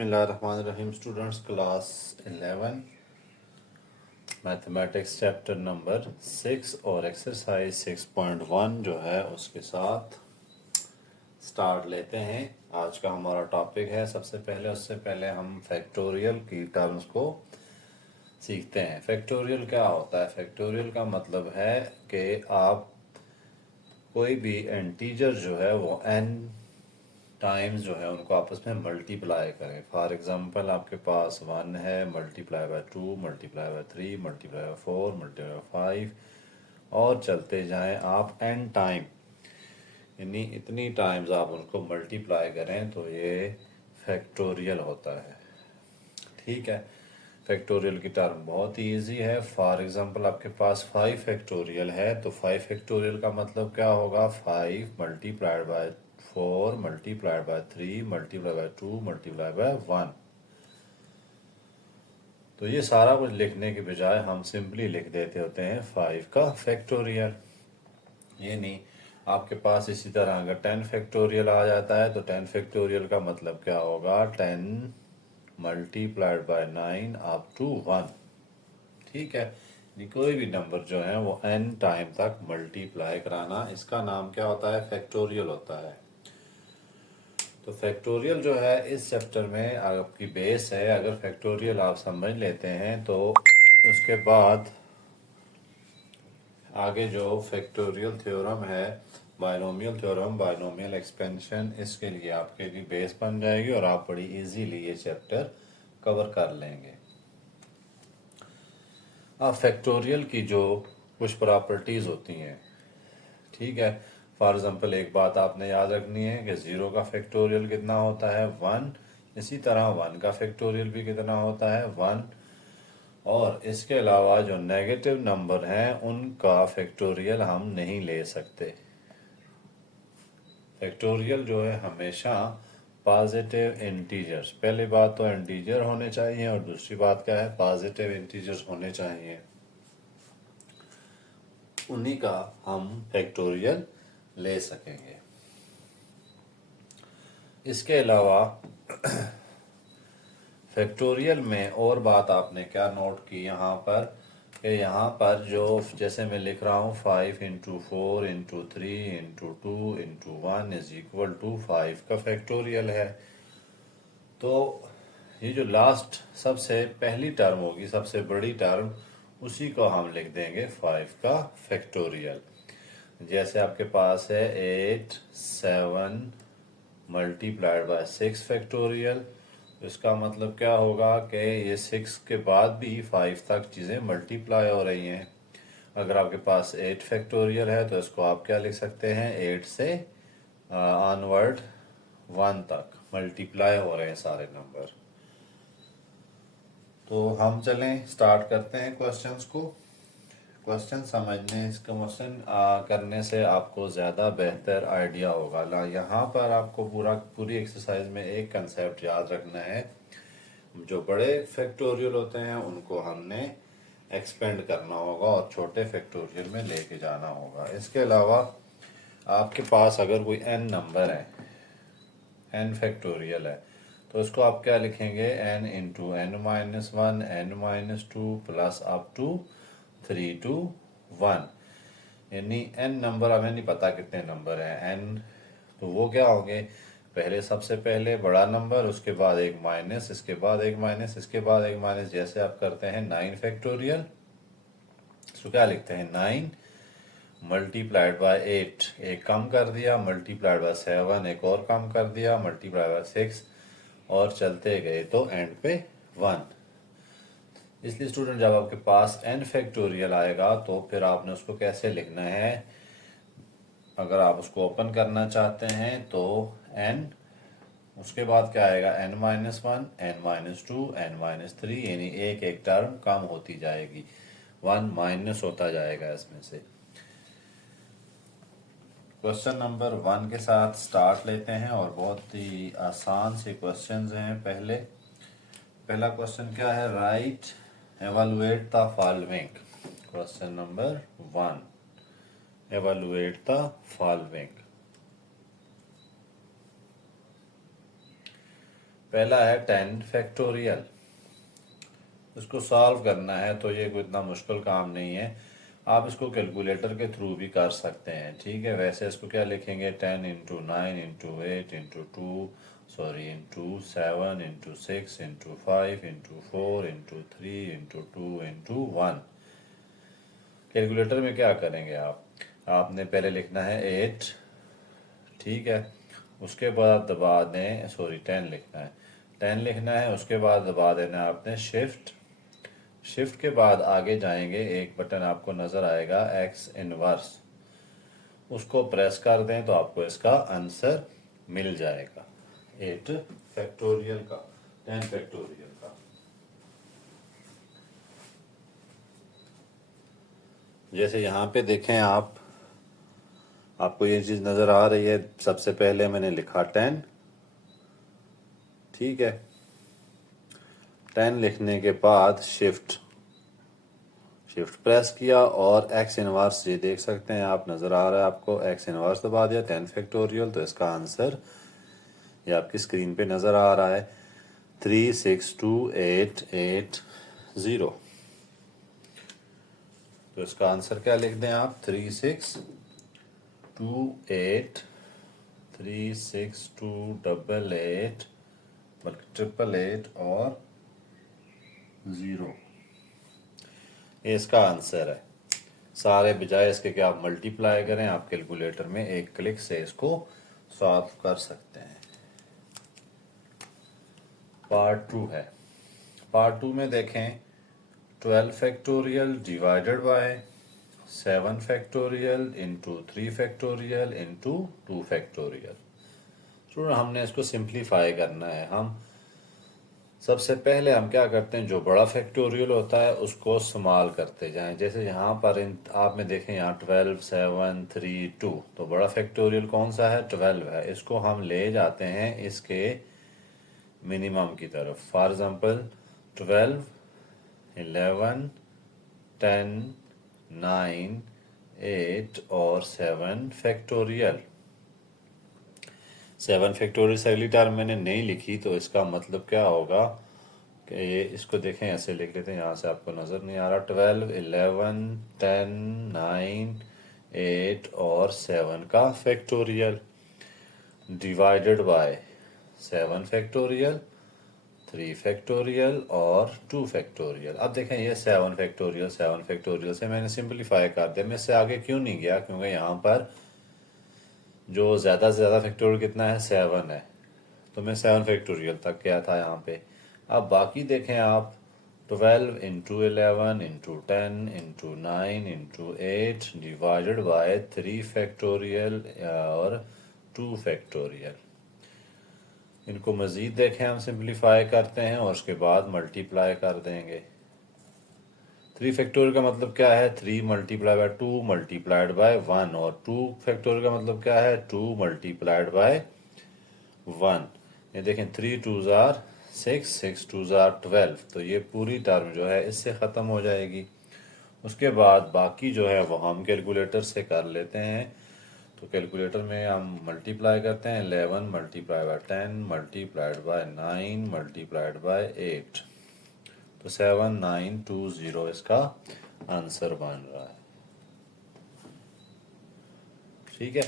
बिस्मिल्लाहिर्रहमानिर्रहीम students class 11 mathematics chapter number 6 और exercise 6.1 जो है उसके साथ स्टार्ट लेते हैं। आज का हमारा टॉपिक है उससे पहले हम फैक्टोरियल की टर्म्स को सीखते हैं। फैक्टोरियल क्या होता है? फैक्टोरियल का मतलब है कि आप कोई भी इंटीजर जो है वो n टाइम्स जो है उनको आपस में मल्टीप्लाई करें। फॉर एग्जांपल आपके पास 1 है, multiply by 2, multiply by 3, multiply by 4, multiply by 5 और चलते जाएं आप n टाइम, यानी इतनी टाइम्स आप उनको मल्टीप्लाई करें तो ये फैक्टोरियल होता है। ठीक है, फैक्टोरियल की टर्म बहुत ही ईजी है। फॉर एग्जांपल आपके पास 5 फैक्टोरियल है तो 5 फैक्टोरियल का मतलब क्या होगा? 5 multiplied by 4 multiplied by 3 multiplied by 2 multiplied by 1। तो ये सारा कुछ लिखने के बजाय हम सिंपली लिख देते होते हैं 5 का फैक्टोरियल। ये नहीं, आपके पास इसी तरह अगर 10 फैक्टोरियल आ जाता है तो 10 फैक्टोरियल का मतलब क्या होगा? 10 मल्टीप्लाइड बाय 9 अप टू 1। ठीक है, ये कोई भी नंबर जो है वो n टाइम तक मल्टीप्लाई कराना, इसका नाम क्या होता है? फैक्टोरियल होता है। तो फैक्टोरियल जो है इस चैप्टर में आपकी बेस है। अगर फैक्टोरियल आप समझ लेते हैं तो उसके बाद आगे जो फैक्टोरियल थ्योरम है, बायनोमियल थ्योरम, बायनोमियल एक्सपेंशन, इसके लिए आपके लिए बेस बन जाएगी और आप बड़ी इजीली ये चैप्टर कवर कर लेंगे। अब फैक्टोरियल की जो कुछ प्रॉपर्टीज़ होती हैं, ठीक है। फॉर एग्जांपल एक बात आपने याद रखनी है कि 0 का फैक्टोरियल कितना होता है? 1। इसी तरह 1 का फैक्टोरियल भी कितना होता है? 1। और इसके अलावा जो नेगेटिव नंबर हैं उनका फैक्टोरियल हम नहीं ले सकते। फैक्टोरियल जो है हमेशा पॉजिटिव इंटीजर्स, पहली बात तो इंटीजर होने चाहिए और दूसरी बात क्या है? पॉजिटिव इंटीजर्स होने चाहिए, उन्हीं का हम फैक्टोरियल ले सकेंगे। इसके अलावा फैक्टोरियल में और बात आपने क्या नोट की यहाँ पर कि यहाँ पर जो जैसे मैं लिख रहा हूँ 5 into 4 into 3 into 2 into 1 is equal to 5 का फैक्टोरियल है। तो ये जो लास्ट सबसे पहली टर्म होगी, सबसे बड़ी टर्म, उसी को हम लिख देंगे 5 का फैक्टोरियल। जैसे आपके पास है 8 7 मल्टीप्लाइड बाय 6 फैक्टोरियल, इसका मतलब क्या होगा कि ये 6 के बाद भी 5 तक चीज़ें मल्टीप्लाई हो रही हैं। अगर आपके पास 8 फैक्टोरियल है तो इसको आप क्या लिख सकते हैं? 8 से ऑनवर्ड 1 तक मल्टीप्लाई हो रहे हैं सारे नंबर। तो हम चलें स्टार्ट करते हैं क्वेश्चंस को। क्वेश्चन समझने, इसका क्वेश्चन करने से आपको ज़्यादा बेहतर आइडिया होगा ना। यहाँ पर आपको पूरी एक्सरसाइज में एक कंसेप्ट याद रखना है, जो बड़े फैक्टोरियल होते हैं उनको हमने एक्सपेंड करना होगा और छोटे फैक्टोरियल में लेके जाना होगा। इसके अलावा आपके पास अगर कोई n नंबर है, n फैक्टोरियल है, तो इसको आप क्या लिखेंगे? n into n minus 1 n minus 2 plus up to 3 to 1, यानी n नंबर हमें नहीं पता कितने नंबर हैं n, तो वो क्या होंगे? पहले सबसे पहले बड़ा नंबर, उसके बाद एक माइनस, इसके बाद एक माइनस, इसके बाद एक माइनस। जैसे आप करते हैं 9 फैक्टोरियल, इसको क्या लिखते हैं? 9 मल्टीप्लाइड बाय 8, एक कम कर दिया, मल्टीप्लाइड बाय 7, एक और कम कर दिया, मल्टीप्लाइड बाय 6, और चलते गए तो एंड पे 1। इसलिए स्टूडेंट जब आपके पास n फैक्टोरियल आएगा तो फिर आपने उसको कैसे लिखना है? अगर आप उसको ओपन करना चाहते हैं तो n, उसके बाद क्या आएगा? n minus 1 n minus 2 n minus 3, यानी एक एक टर्म कम होती जाएगी, 1 माइनस होता जाएगा इसमें से। क्वेश्चन नंबर 1 के साथ स्टार्ट लेते हैं और बहुत ही आसान से क्वेश्चंस हैं। पहला क्वेश्चन क्या है? Right evaluate the following. Question number 1, evaluate the following. पहला है 10 फैक्टोरियल। इसको सॉल्व करना है तो ये कोई इतना मुश्किल काम नहीं है, आप इसको कैलकुलेटर के थ्रू भी कर सकते हैं। ठीक है, वैसे इसको क्या लिखेंगे, 10 into 9 into 8 into 2 sorry into 7 into 6 into 5 into 4 into 3 into 2 into 1। Calculator में क्या करेंगे आपने पहले लिखना है 8, ठीक है, उसके बाद दबा दें, सॉरी 10 लिखना है, 10 लिखना है, उसके बाद दबा देना है आपने शिफ्ट। शिफ्ट के बाद आगे जाएंगे, एक बटन आपको नज़र आएगा एक्स इनवर्स, उसको प्रेस कर दें तो आपको इसका आंसर मिल जाएगा 8 फैक्टोरियल का, 10 फैक्टोरियल का। जैसे यहाँ पे देखें आपको ये चीज़ नज़र आ रही है, सबसे पहले मैंने लिखा 10, ठीक है, 10 लिखने के बाद शिफ्ट प्रेस किया और एक्स इनवर्स, ये देख सकते हैं आप, नज़र आ रहा है आपको, एक्स इनवर्स दबा दिया 10 फैक्टोरियल, तो इसका आंसर ये आपकी स्क्रीन पे नज़र आ रहा है 3628880। तो इसका आंसर क्या लिख दें आप, 3628 बल्कि 888 और 0, ये इसका आंसर है। सारे बजाय इसके कि आप मल्टीप्लाई करें, आप कैलकुलेटर में एक क्लिक से इसको सॉल्व कर सकते हैं। पार्ट 2 है, पार्ट 2 में देखें 12 factorial divided bye 7 factorial into 3 factorial into 2 factorial. Student हमने इसको सिंप्लीफाई करना है। हम सबसे पहले हम क्या करते हैं, जो बड़ा फैक्टोरियल होता है उसको स्मॉल करते जाएं। जैसे यहाँ पर आप में देखें, यहाँ 12 7 3 2, तो बड़ा फैक्टोरियल कौन सा है, 12 है। इसको हम ले जाते हैं इसके मिनिमम की तरफ। फॉर एग्जांपल 12 11 10 9 8 और 7 फैक्टोरियल। 7 फैक्टोरियल से अगली टर्म मैंने नहीं लिखी, तो इसका मतलब क्या होगा कि ये, इसको देखें ऐसे लिख लेते हैं, यहाँ से आपको नज़र नहीं आ रहा, 12 11 10 9 8 और 7 का factorial divided bye 7 factorial 3 factorial और 2 फैक्टोरियल। अब देखें ये 7 फैक्टोरियल से मैंने सिंपलीफाई कर दिया। मैं इससे आगे क्यों नहीं गया, क्योंकि यहाँ पर जो ज़्यादा से ज़्यादा फैक्टोरियल कितना है, 7 है, तो मैं 7 फैक्टोरियल तक गया था यहाँ पे। अब बाकी देखें आप, 12 into 11 into 10 into 9 into 8 divided by 3 factorial और 2 फैक्टोरियल। इनको मज़ीद देखें, हम सिंप्लीफाई करते हैं और उसके बाद मल्टीप्लाई कर देंगे। 3 फैक्टोरियल का मतलब क्या है, 3 मल्टीप्लाई बाय 2 मल्टीप्लाइड बाय 1, और 2 फैक्टोरियल का मतलब क्या है, 2 मल्टीप्लाइड बाय 1। ये देखें 3 2 ज़ार 6 6 2 ज़ार 12, तो ये पूरी टर्म जो है इससे ख़त्म हो जाएगी। उसके बाद बाकी जो है वो हम कैलकुलेटर से कर लेते हैं। तो कैलकुलेटर में हम मल्टीप्लाई करते हैं, 11 multiply by 10 multiplied by 9 multiplied by 8, तो 7920 इसका आंसर बन रहा है। ठीक है,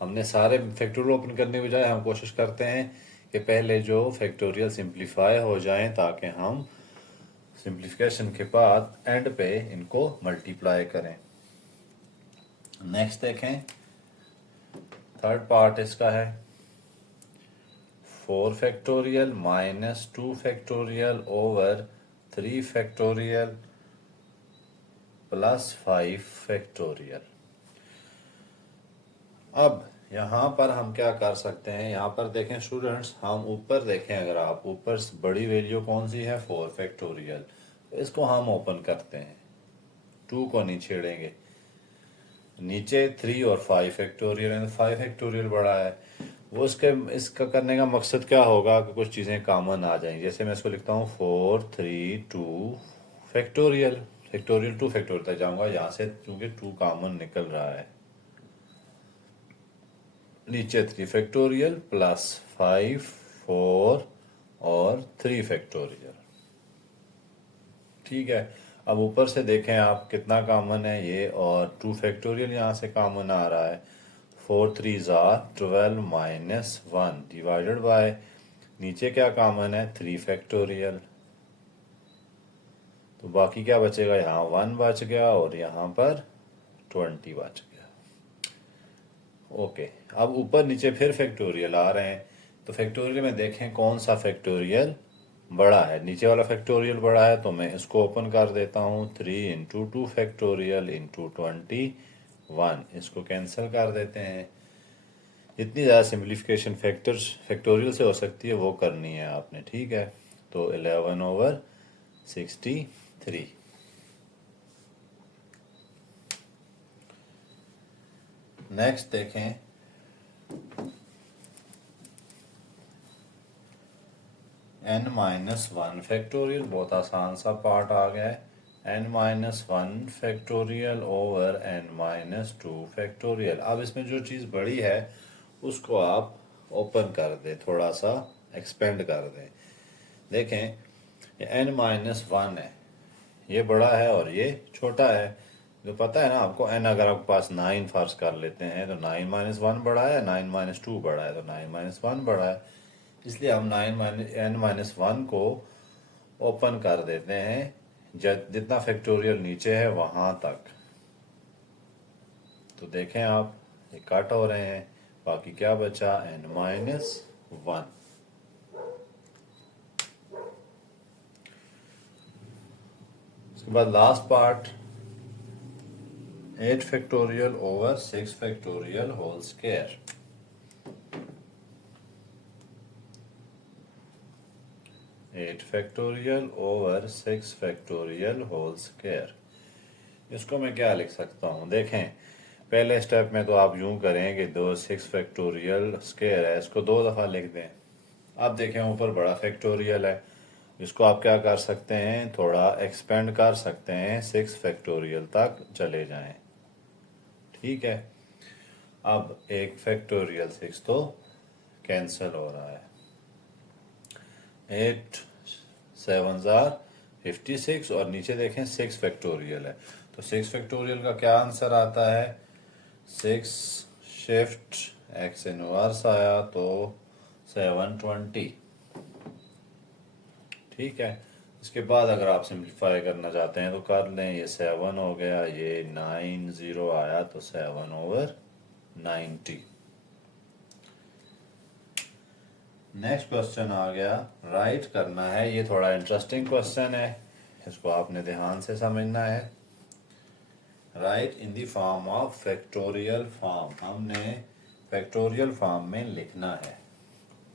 हमने सारे फैक्टोरियल ओपन करने के बजाय हम कोशिश करते हैं कि पहले जो फैक्टोरियल सिंप्लीफाई हो जाएं, ताकि हम सिंप्लीफिकेशन के बाद एंड पे इनको मल्टीप्लाई करें। नेक्स्ट देखें, थर्ड पार्ट इसका है 4 factorial minus 2 factorial over 3 factorial plus 5 factorial. अब यहाँ पर हम क्या कर सकते हैं, यहाँ पर देखें स्टूडेंट्स, हम ऊपर देखें, अगर आप ऊपर बड़ी वैल्यू कौन सी है, 4 फैक्टोरियल, तो इसको हम ओपन करते हैं, 2 को नहीं छेड़ेंगे। नीचे 3 और 5 फैक्टोरियल, 5 फैक्टोरियल बड़ा है, वो इसका करने का मकसद क्या होगा कि कुछ चीज़ें कॉमन आ जाएंगी। जैसे मैं इसको लिखता हूँ 4 3 2 फैक्टोरियल, 2 फैक्टोरियल तक जाऊँगा यहाँ से, क्योंकि 2 कॉमन निकल रहा है। नीचे 3 फैक्टोरियल प्लस 5 4 और 3 फैक्टोरियल। ठीक है, अब ऊपर से देखें आप कितना कॉमन है ये, और 2 फैक्टोरियल यहाँ से कॉमन आ रहा है। 4 3 ज़ार 12 माइनस 1 डिवाइडेड बाय, नीचे क्या कॉमन है 3 फैक्टोरियल, तो बाकी क्या बचेगा, यहाँ 1 बच गया और यहाँ पर 20 बच गया। ओके, अब ऊपर नीचे फिर फैक्टोरियल आ रहे हैं, तो फैक्टोरियल में देखें कौन सा फैक्टोरियल बड़ा है। नीचे वाला फैक्टोरियल बड़ा है तो मैं इसको ओपन कर देता हूँ, 3 इंटू 2 फैक्टोरियल इंटू 21, इसको कैंसिल कर देते हैं। जितनी ज़्यादा सिंप्लीफिकेशन फैक्टोरियल से हो सकती है वो करनी है आपने। ठीक है, तो 11/63। नेक्स्ट देखें, n-1 फैक्टोरियल, बहुत आसान सा पार्ट आ गया है। n-1 factorial over n-2 factorial. अब इसमें जो चीज़ बड़ी है उसको आप ओपन कर दें, थोड़ा सा एक्सपेंड कर दें। देखें ये n-1 है, ये बड़ा है और ये छोटा है। जो पता है ना आपको, n अगर आपके पास 9 फर्ज कर लेते हैं तो 9-1 बड़ा है, 9-2 बड़ा है, तो 9-1 बड़ा है। इसलिए हम n-1 को ओपन कर देते हैं जितना फैक्टोरियल नीचे है वहां तक। तो देखें आप, ये कट हो रहे हैं, बाकी क्या बचा n-1। उसके बाद last part, 8 factorial over 6 factorial whole square. 8 factorial over 6 factorial whole square. इसको मैं क्या लिख सकता हूँ, देखें पहले स्टेप में तो आप यूं करें कि 6 फैक्टोरियल स्क्वायर है, इसको 2 दफ़ा लिख दें। अब देखें ऊपर बड़ा फैक्टोरियल है, इसको आप क्या कर सकते हैं, थोड़ा एक्सपेंड कर सकते हैं, 6 फैक्टोरियल तक चले जाएं। ठीक है, अब 1 फैक्टोरियल 6 तो कैंसिल हो रहा है, 8 7 ज़ार 56, और नीचे देखें 6 फैक्टोरियल है, तो 6 फैक्टोरियल का क्या आंसर आता है, 6 शिफ्ट x इनवर्स आया तो 720। ठीक है, इसके बाद अगर आप सिंप्लीफाई करना चाहते हैं तो कर लें, ये 7 हो गया, ये 90 आया तो 7/90। नेक्स्ट क्वेश्चन आ गया, राइट करना है। ये थोड़ा इंटरेस्टिंग क्वेश्चन है, इसको आपने ध्यान से समझना है। Right in the form of factorial form, हमने फैक्टोरियल फॉर्म में लिखना है।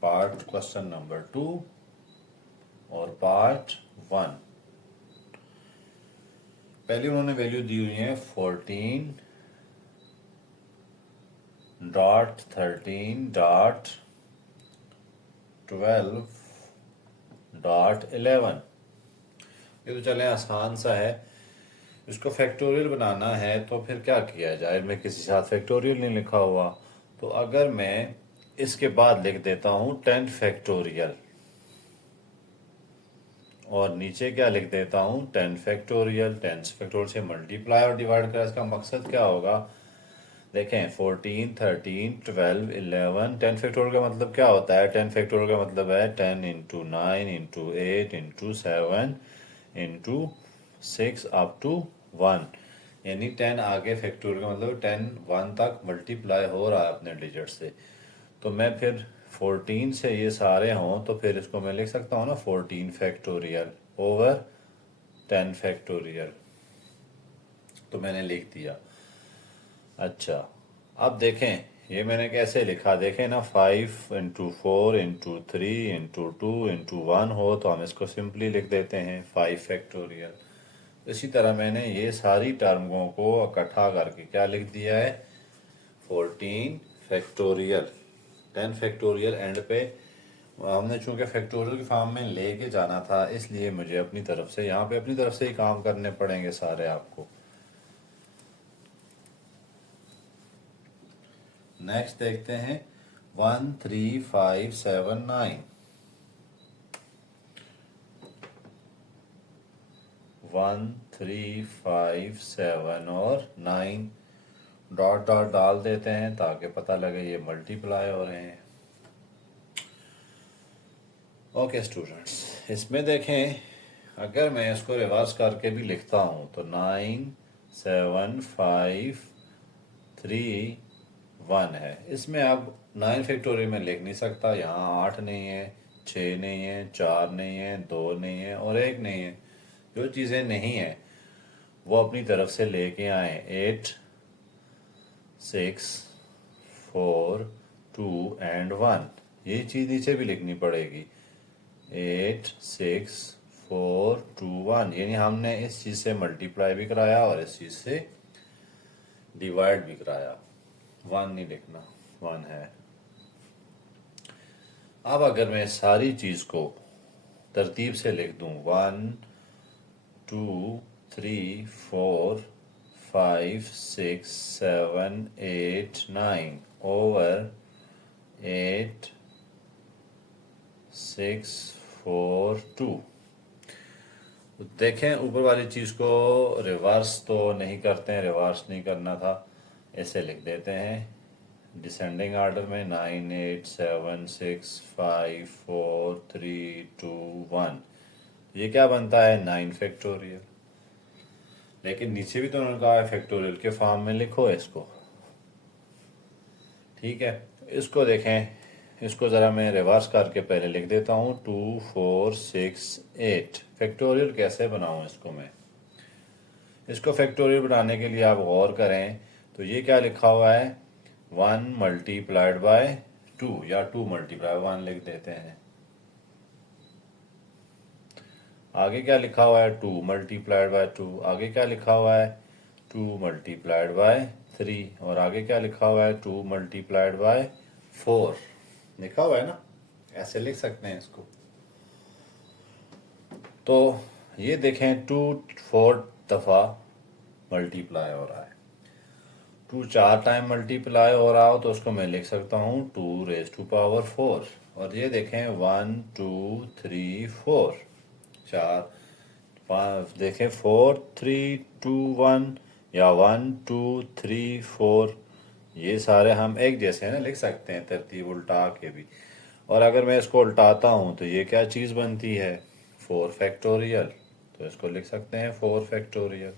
पार्ट क्वेश्चन नंबर 2 और पार्ट 1। पहले उन्होंने वैल्यू दी हुई है 14.13.12.11। ये तो चले आसान सा है, इसको फैक्टोरियल बनाना है तो फिर क्या किया जाए, मैं किसी साथ फैक्टोरियल नहीं लिखा हुआ, तो अगर मैं इसके बाद लिख देता हूँ 10 फैक्टोरियल और नीचे क्या लिख देता हूँ 10 फैक्टोरियल, 10 फैक्टोरियल से मल्टीप्लाई और डिवाइड कर, इसका मकसद क्या होगा, देखें 14 13 12 11, 10 फैक्टोरियल का मतलब क्या होता है, 10 फैक्टोरियल का मतलब है 10 into 9 into 8 into 7 into 6 up to 1, यानी 10 आगे फैक्टोरियल का मतलब 10 1 तक मल्टीप्लाई हो रहा है अपने डिजिट से। तो मैं फिर 14 से ये सारे हों तो फिर इसको मैं लिख सकता हूँ ना 14 फैक्टोरियल ओवर 10 फैक्टोरियल, तो मैंने लिख दिया। अच्छा, अब देखें ये मैंने कैसे लिखा, देखें ना 5 इंटू 4 इंटू 3 इंटू 2 इंटू 1 हो तो हम इसको सिंपली लिख देते हैं 5 फैक्टोरियल। इसी तरह मैंने ये सारी टर्मों को इकट्ठा करके क्या लिख दिया है 14 फैक्टोरियल। 10 फैक्टोरियल एंड पे हमने चूंकि फैक्टोरियल की फॉर्म में लेके जाना था, इसलिए मुझे अपनी तरफ से यहाँ पे अपनी तरफ से ही काम करने पड़ेंगे सारे आपको। नेक्स्ट देखते हैं 1 3 5 7 9। 1 3 5 7 और 9 डॉट डॉट डाल देते हैं ताकि पता लगे ये मल्टीप्लाई हो रहे हैं। ओके स्टूडेंट्स, इसमें देखें अगर मैं इसको रिवर्स करके भी लिखता हूँ तो 9 7 5 3 1 है। इसमें अब 9 फैक्टोरियल में लिख नहीं सकता, यहाँ 8 नहीं है, 6 नहीं है, 4 नहीं है, 2 नहीं है और 1 नहीं है। जो चीज़ें नहीं है वो अपनी तरफ से लेके आए। 8 6 4 2 एंड 1, ये चीज़ नीचे भी लिखनी पड़ेगी। 8 6 4 2 1, यानी हमने इस चीज़ से मल्टीप्लाई भी कराया और इस चीज़ से डिवाइड भी कराया। 1 नहीं लिखना, 1 है। अब अगर मैं सारी चीज़ को तरतीब से लिख दूं 1 2 3 4 5 6 7 8 9 ओवर 8 6 4 2, देखें ऊपर वाली चीज़ को रिवर्स तो नहीं करते हैं, रिवर्स नहीं करना था, ऐसे लिख देते हैं डिसेंडिंग ऑर्डर में 9 8 7 6 5 4 3 2 1। ये क्या बनता है 9 फैक्टोरियल। लेकिन नीचे भी तो उन्होंने कहा है फैक्टोरियल के फॉर्म में लिखो इसको, ठीक है। इसको देखें, इसको ज़रा मैं रिवर्स करके पहले लिख देता हूँ 2 4 6 8। फैक्टोरियल कैसे बनाऊँ इसको मैं? इसको फैक्टोरियल बनाने के लिए आप गौर करें तो ये क्या लिखा हुआ है 1 मल्टीप्लाइड बाय 2 या 2 मल्टीप्लाई 1 लिख देते हैं। आगे क्या लिखा हुआ है 2 मल्टीप्लाइड बाय 2, आगे क्या लिखा हुआ है 2 मल्टीप्लाइड बाय 3 और आगे क्या लिखा हुआ है 2 मल्टीप्लाइड बाय 4 लिखा हुआ है ना, ऐसे लिख सकते हैं इसको। तो ये देखें 2 4 दफ़ा मल्टीप्लाई हो रहा है, 2 4 टाइम मल्टीप्लाई हो रहा हो तो उसको मैं लिख सकता हूँ 2 रेज टू पावर 4। और ये देखें 1 2 3 4 4 5, देखें 4 3 2 1 या 1 2 3 4, ये सारे हम एक जैसे हैं ना, लिख सकते हैं तरतीब उल्टा के भी। और अगर मैं इसको उल्टाता हूँ तो ये क्या चीज़ बनती है 4 फैक्टोरियल, तो इसको लिख सकते हैं 4 फैक्टोरियल।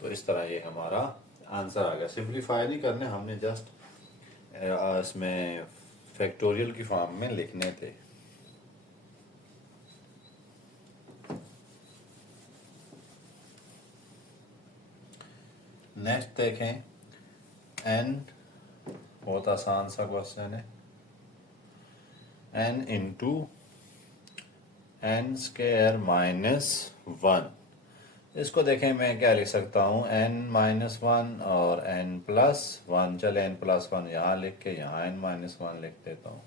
तो इस तरह ये हमारा आंसर आ गया। सिंप्लीफाई नहीं करने, हमने जस्ट इसमें फैक्टोरियल की फॉर्म में लिखने थे। नेक्स्ट देखें n, बहुत आसान सा क्वेश्चन है। n into n square minus 1, इसको देखें मैं क्या लिख सकता हूँ n माइनस 1 और n प्लस 1। चले n प्लस 1 यहाँ लिख के यहाँ n माइनस 1 लिख देता हूँ।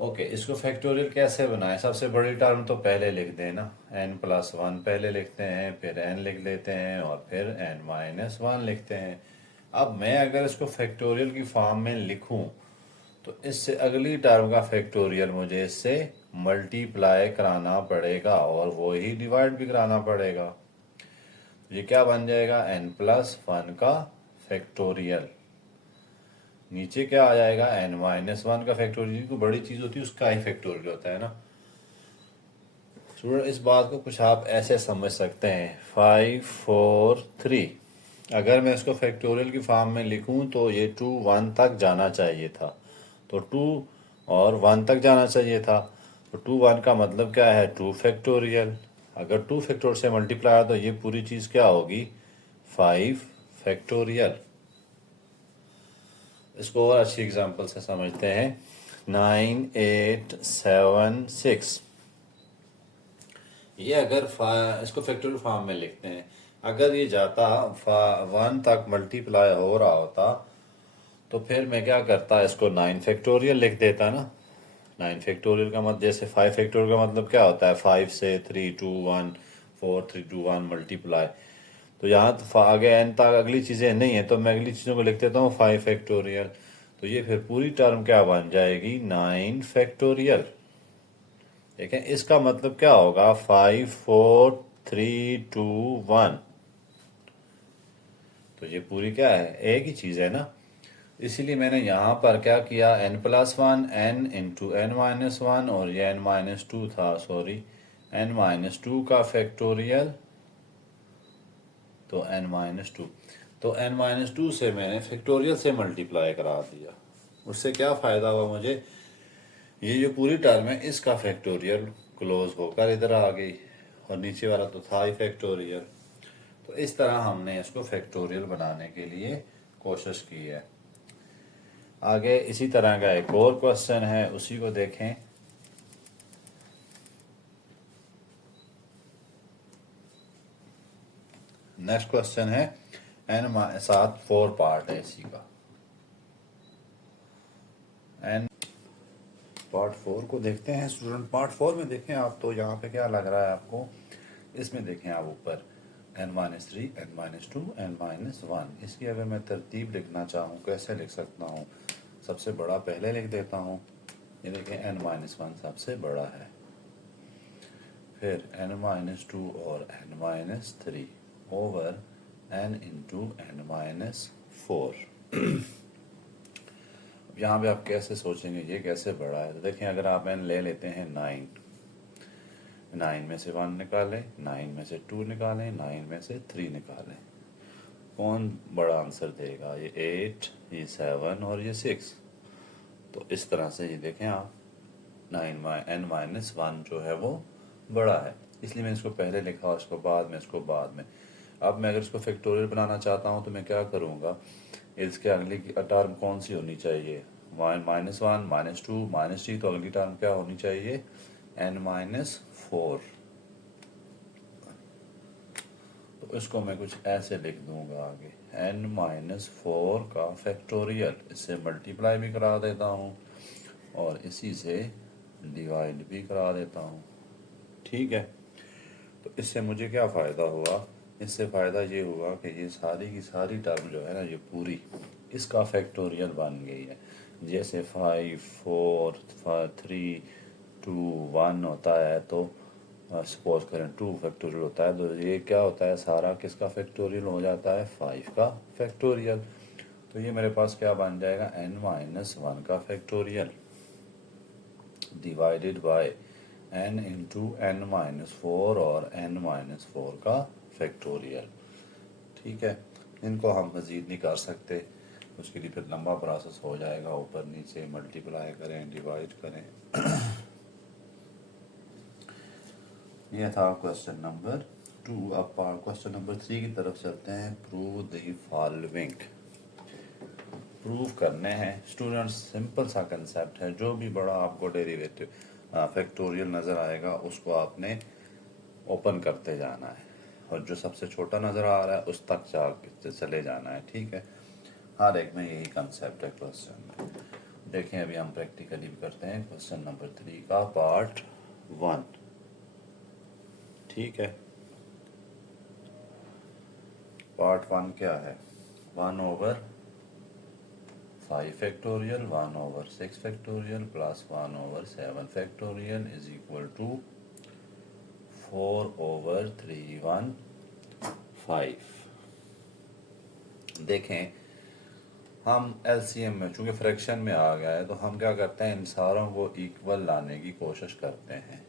ओके, इसको फैक्टोरियल कैसे बनाएं? सबसे बड़ी टर्म तो पहले लिख देना, n प्लस 1 पहले लिखते हैं, फिर n लिख लेते हैं और फिर n माइनस 1 लिखते हैं। अब मैं अगर इसको फैक्टोरियल की फॉर्म में लिखूं तो इससे अगली टर्म का फैक्टोरियल मुझे इससे मल्टीप्लाई कराना पड़ेगा और वो ही डिवाइड भी कराना पड़ेगा। ये क्या बन जाएगा n प्लस 1 का फैक्टोरियल। नीचे क्या आ जाएगा n माइनस 1 का फैक्टोरियल। कोई बड़ी चीज़ होती है उसका ही फैक्टोरियल होता है ना। स्टूडेंट, इस बात को कुछ आप ऐसे समझ सकते हैं 5 4 3, अगर मैं इसको फैक्टोरियल की फॉर्म में लिखूं तो ये 2 1 तक जाना चाहिए था, तो 2 और 1 तक जाना चाहिए था। तो 2 1 का मतलब क्या है 2 फैक्टोरियल। अगर 2 फैक्टोरियल से मल्टीप्लाई तो ये पूरी चीज़ क्या होगी 5 फैक्टोरियल। इसको और अच्छी एग्जांपल से समझते हैं 9 8 7 6। ये अगर इसको फैक्टोरियल फॉर्म में लिखते हैं, अगर ये जाता 1 तक मल्टीप्लाई हो रहा होता तो फिर मैं क्या करता इसको 9 फैक्टोरियल लिख देता ना। 9 फैक्टोरियल का मतलब, जैसे 5 फैक्टोरियल का मतलब क्या होता है 5 से 3 2 1 4 3 2 1 मल्टीप्लाई। तो यहाँ तो आगे एन तक अगली चीज़ें नहीं है तो मैं अगली चीज़ों को लिख देता हूँ 5 फैक्टोरियल। तो ये फिर पूरी टर्म क्या बन जाएगी 9 फैक्टोरियल। देखें इसका मतलब क्या होगा, 5 4 3 2 1। तो ये पूरी क्या है, एक ही चीज़ है ना। इसीलिए मैंने यहाँ पर क्या किया, n+1 n इंटू n-1, और ये n-2 था, सॉरी n-2 का फैक्टोरियल, तो n-2, तो n-2 से मैंने फैक्टोरियल से मल्टीप्लाई करा दिया। उससे क्या फ़ायदा हुआ मुझे, ये जो पूरी टर्म है इसका फैक्टोरियल क्लोज होकर इधर आ गई, और नीचे वाला तो था ही फैक्टोरियल। तो इस तरह हमने इसको फैक्टोरियल बनाने के लिए कोशिश की है। आगे इसी तरह का एक और क्वेश्चन है, उसी को देखें। नेक्स्ट क्वेश्चन है साथ 4 पार्ट है इसी का। एन पार्ट 4 को देखते हैं स्टूडेंट। पार्ट 4 में देखें आप, तो यहाँ पे क्या लग रहा है आपको, इसमें देखें आप ऊपर n-3 n-2 n-1। इसकी अगर मैं तरतीब लिखना चाहूँ कैसे लिख सकता हूँ, सबसे बड़ा पहले लिख देता हूँ। ये देखें n-1 सबसे बड़ा है, फिर n-2 और n-3 over n into n-4। अब यहाँ पे आप कैसे सोचेंगे ये कैसे बड़ा है, तो देखें अगर आप n ले लेते हैं 9 में से 1 निकालें, 9 में से 2 निकालें, 9 में से 3 निकालें, कौन बड़ा आंसर देगा, ये 8, ये 7 और ये 6। तो इस तरह से ये देखें आप, n-1 जो है वो बड़ा है, इसलिए मैं इसको पहले लिखा और इसको बाद में, इसको बाद में। अब मैं अगर इसको फैक्टोरियल बनाना चाहता हूँ तो मैं क्या करूँगा, इसके अगली टर्म कौन सी होनी चाहिए, -1 -2 -3, तो अगली टर्म क्या होनी चाहिए, n-4। तो इसको मैं कुछ ऐसे लिख दूंगा आगे, n-4 का फैक्टोरियल, इससे मल्टीप्लाई भी करा देता हूँ और इसी से डिवाइड भी करा देता हूँ। ठीक है, तो इससे मुझे क्या फ़ायदा हुआ, इससे फ़ायदा ये हुआ कि ये सारी की सारी टर्म जो है ना, ये पूरी इसका फैक्टोरियल बन गई है। जैसे 5 4 3 2 1 होता है, तो सपोज करें 2 फैक्टोरियल होता है, तो ये क्या होता है, सारा किसका फैक्टोरियल हो जाता है, 5 का फैक्टोरियल। तो ये मेरे पास क्या बन जाएगा, n-1 का factorial divided bye n into n-4 और n-4 का फैक्टोरियल। ठीक है, इनको हम मज़ीद नहीं कर सकते, उसके लिए फिर लंबा प्रोसेस हो जाएगा, ऊपर नीचे मल्टीप्लाई करें, डिवाइड करें। ये था क्वेश्चन नंबर 2। अब क्वेश्चन नंबर 3 की तरफ चलते हैं। Prove the following. प्रूव करने हैं स्टूडेंट्स, सिंपल सा कंसेप्ट है। जो भी बड़ा आपको डेरिवेटिव फैक्टोरियल नज़र आएगा उसको आपने ओपन करते जाना है, और जो सबसे छोटा नज़र आ रहा है उस तक जा चले जाना है। ठीक है, हर एक में यही कंसेप्ट है क्वेश्चन में। देखें अभी हम प्रैक्टिकली भी करते हैं क्वेश्चन नंबर 3 का पार्ट 1। ठीक है, पार्ट 1 क्या है, 1/5 factorial 1/6 factorial plus 1/7 factorial is equal to 4/315। देखें हम एलसीएम में, चूंकि फ्रैक्शन में आ गया है, तो हम क्या करते हैं, इन सारों को इक्वल लाने की कोशिश करते हैं।